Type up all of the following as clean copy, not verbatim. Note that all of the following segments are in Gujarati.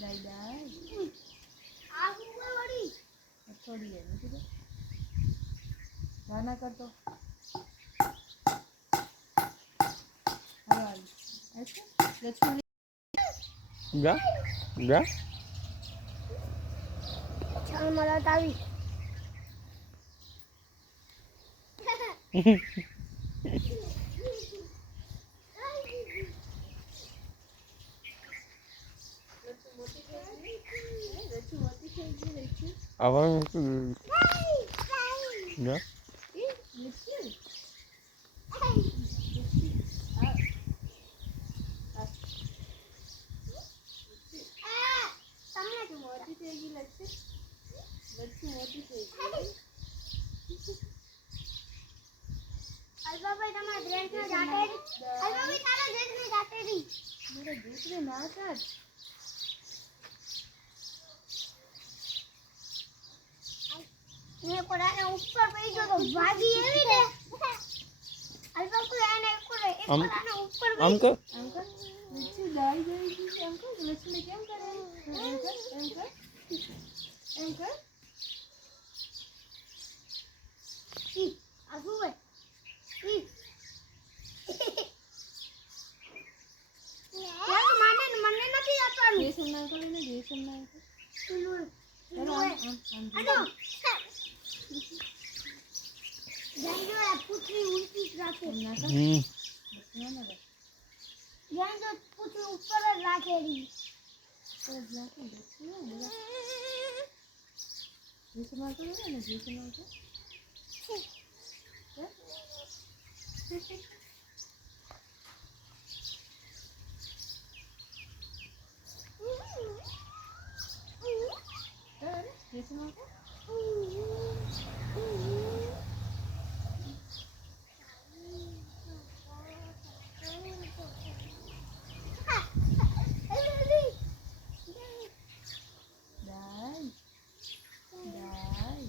દાઈ દાઈ આ હું વળી થોડી હે નથી તો ગાના કરતો હાલ ऐसे लक्ष्मी જા જા ચાલ मला તાવી આવા જા અલ્પાભાઈ તમારા ડ્રેસ ને જાતે અલ્પાભાઈ તારા ડ્રેસ ને જાતે રી मेरा दूसरे ना काट મેં કોરાને ઉપર પડી ગયો તો ભાગી એવી ને અલ્પાભાઈ આને કોરે એક કોરાને ઉપર આમ કર अंकल नीचे दाई गई थी अंकल लक्ष्मी કેમ કરે अंकल अंकल अंकल ઈ આવું હે ઈ યાર મને નથી આપવાનું જેસન અંકલ ને જેસન અંકલ પેલું હેલો આનો જાંજો આ પૂછડી ઊંચી જ રાખે ના હમ ના જાંજો પૂછડી ઉપર જ રાખેલી તો જાકે દેખીએ બોલા જેસન અંકલ ને જેસન અંકલ જેસન અંકल દાઈ દાઈ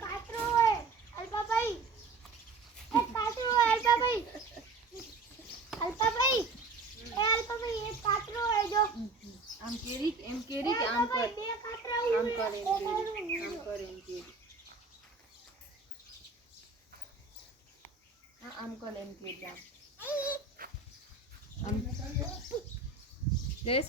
કાતરો હોય અલ્પાભાઈ એક કાતરો હોય અલ્પાભાઈ અલ્પાભાઈ એ અલ્પાભાઈ એક કાતરો હોય જો આમ કેરી એમ કેરી કે આમ કર બે કાતરા આમ કર એમ કેરી આમ કર એમ કેરી હા આમ કર એમ કેરી આમ જય